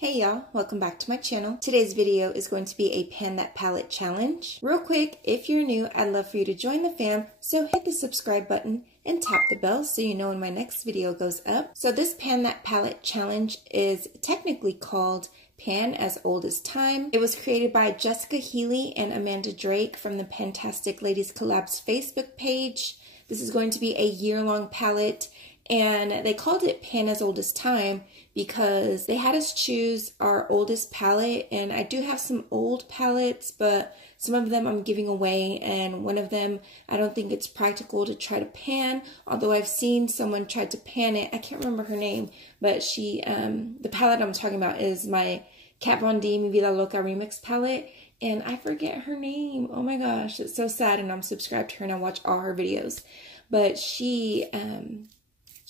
Hey y'all, welcome back to my channel. Today's video is going to be a Pan That Palette challenge. Real quick, if you're new, I'd love for you to join the fam, so hit the subscribe button and tap the bell so you know when my next video goes up. So this Pan That Palette challenge is technically called Pan as Old as Time. It was created by Jessica Healy and Amanda Drake from the Pantastic Ladies Collabs Facebook page. This is going to be a year-long palette, and they called it Pan as Old as Time because they had us choose our oldest palette, and I do have some old palettes, but some of them I'm giving away, and one of them I don't think it's practical to try to pan, although I've seen someone try to pan it. I can't remember her name, but she, the palette I'm talking about is my Kat Von D Mi Vida Loca Remix palette, and I forget her name. Oh my gosh, it's so sad, and I'm subscribed to her and I watch all her videos. But she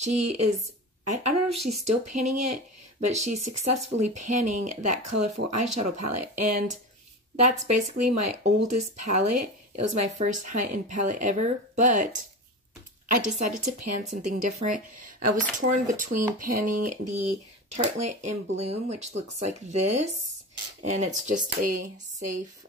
is, I don't know if she's still panning it, but she's successfully panning that colorful eyeshadow palette. And that's basically my oldest palette. It was my first high-end palette ever, but I decided to pan something different. I was torn between panning the Tartelette in Bloom, which looks like this, and it's just a safe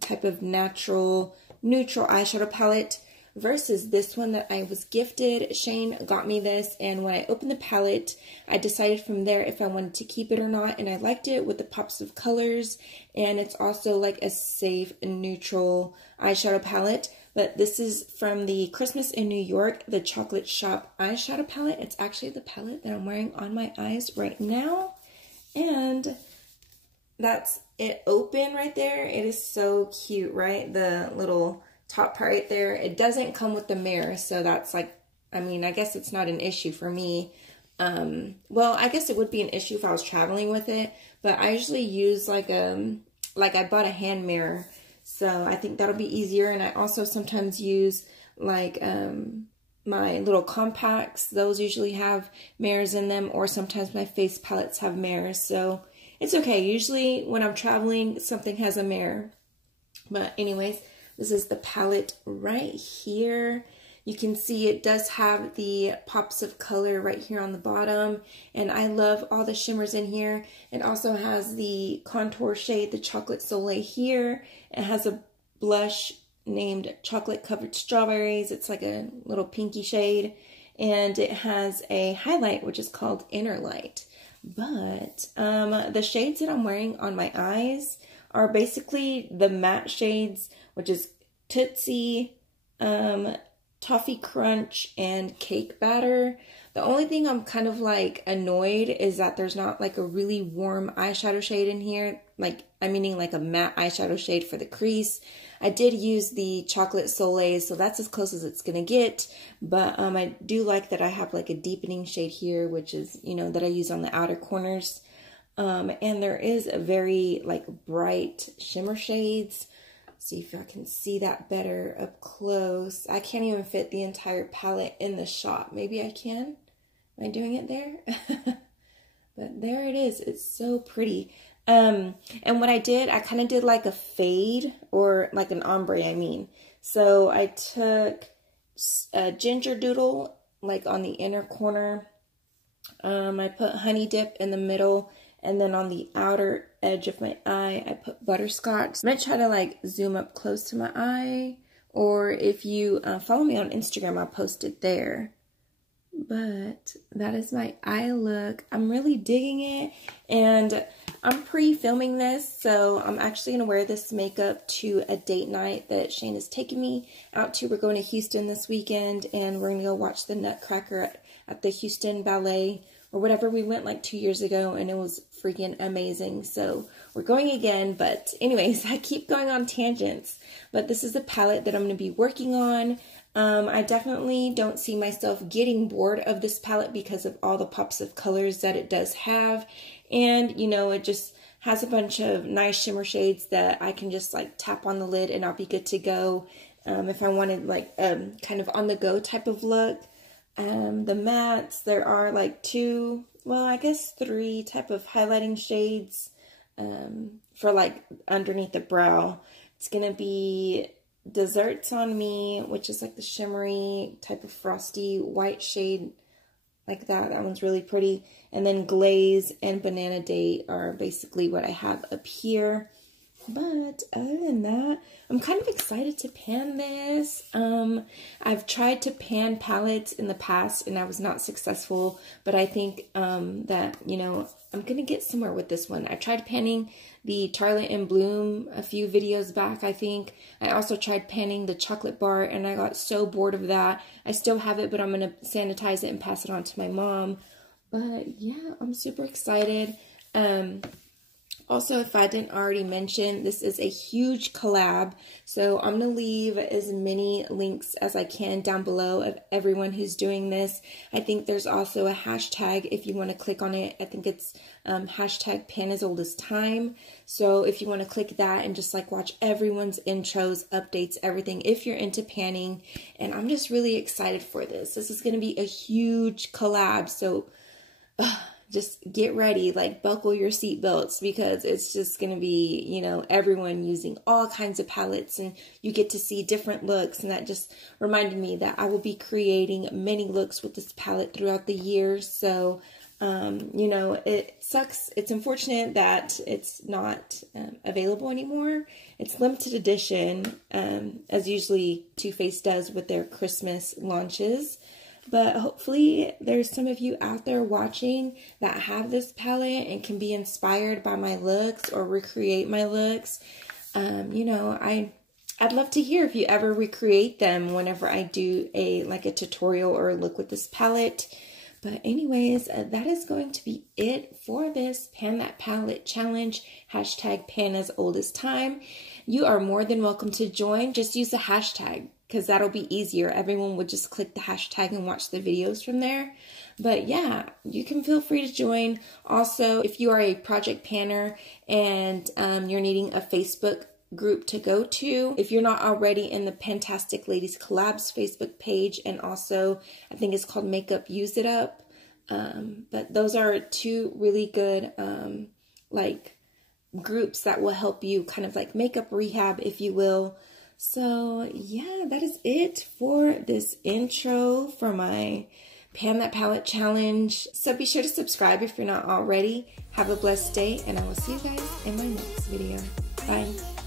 type of neutral eyeshadow palette, versus this one that I was gifted. Shane got me this, and when I opened the palette, I decided from there if I wanted to keep it or not, and I liked it with the pops of colors, and it's also like a safe neutral eyeshadow palette. But this is from the Christmas in New York, the Chocolate Shop eyeshadow palette. It's actually the palette that I'm wearing on my eyes right now, and that's it open right there. It is so cute, right? The little top part right there. It doesn't come with the mirror, so that's like, I mean, I guess it's not an issue for me. Well, I guess it would be an issue if I was traveling with it, but I usually use like I bought a hand mirror, so I think that'll be easier. And I also sometimes use like my little compacts. Those usually have mirrors in them, or sometimes my face palettes have mirrors, so it's okay. Usually when I'm traveling, something has a mirror. But anyways, this is the palette right here. You can see it does have the pops of color right here on the bottom, and I love all the shimmers in here. It also has the contour shade, the Chocolate Soleil here. It has a blush named Chocolate Covered Strawberries. It's like a little pinky shade, and it has a highlight which is called Inner Light. But the shades that I'm wearing on my eyes are basically the matte shades, which is Tootsie, Toffee Crunch, and Cake Batter. The only thing I'm kind of like annoyed is that there's not like a really warm eyeshadow shade in here. Like, I'm meaning like a matte eyeshadow shade for the crease. I did use the Chocolate Soleil, so that's as close as it's gonna get. But I do like that I have like a deepening shade here, which is, you know, that I use on the outer corners. And there is a very like bright shimmer shades. See if I can see that better up close. I can't even fit the entire palette in the shot. Maybe I can. Am I doing it there? But there it is. It's so pretty. And what I did, I kind of did like a fade, or like an ombre, I mean. So I took a ginger doodle like on the inner corner. I put honey dip in the middle, and then on the outer edge of my eye, I put butterscotch. I'm going to try to like zoom up close to my eye, or if you follow me on Instagram, I'll post it there. But that is my eye look. I'm really digging it, and I'm pre-filming this, so I'm actually going to wear this makeup to a date night that Shane is taking me out to. We're going to Houston this weekend, and we're going to go watch the Nutcracker at the Houston Ballet, or whatever. We went like 2 years ago, and it was freaking amazing. So we're going again. But anyways, I keep going on tangents. But this is the palette that I'm going to be working on. I definitely don't see myself getting bored of this palette because of all the pops of colors that it does have. And, you know, it just has a bunch of nice shimmer shades that I can just like tap on the lid and I'll be good to go. If I wanted like kind of on the go type of look. The mattes, there are like two, well, I guess three type of highlighting shades for like underneath the brow. It's going to be Desserts on Me, which is like the shimmery type of frosty white shade like that. That one's really pretty. And then Glaze and Banana Date are basically what I have up here. But other than that, I'm kind of excited to pan this. I've tried to pan palettes in the past and I was not successful, but I think that, you know, I'm going to get somewhere with this one. I tried panning the Tarlet in Bloom a few videos back, I think. I also tried panning the chocolate bar and I got so bored of that. I still have it, but I'm going to sanitize it and pass it on to my mom. But yeah, I'm super excited. Also, if I didn't already mention, this is a huge collab, so I'm going to leave as many links as I can down below of everyone who's doing this. I think there's also a hashtag if you want to click on it. I think it's hashtag pan as old as time. So if you want to click that and just like watch everyone's intros, updates, everything, if you're into panning. And I'm just really excited for this. This is going to be a huge collab, so just get ready, like buckle your seatbelts, because it's just going to be, you know, everyone using all kinds of palettes and you get to see different looks. And that just reminded me that I will be creating many looks with this palette throughout the year. So, you know, it sucks. It's unfortunate that it's not available anymore. It's limited edition, as usually Too Faced does with their Christmas launches. But hopefully there's some of you out there watching that have this palette and can be inspired by my looks or recreate my looks. You know, I'd love to hear if you ever recreate them whenever I do a tutorial or a look with this palette. But anyways, that is going to be it for this Pan That Palette Challenge. Hashtag Pan as Old as Time. You are more than welcome to join. Just use the hashtag, because that'll be easier. Everyone would just click the hashtag and watch the videos from there. But yeah, you can feel free to join. Also, if you are a project panner and you're needing a Facebook group to go to, if you're not already in the Pantastic Ladies Collabs Facebook page, and also I think it's called Makeup Use It Up. But those are two really good like groups that will help you kind of like makeup rehab, if you will. So yeah, that is it for this intro for my Pan That Palette Challenge. So be sure to subscribe if you're not already. Have a blessed day, and I will see you guys in my next video. Bye.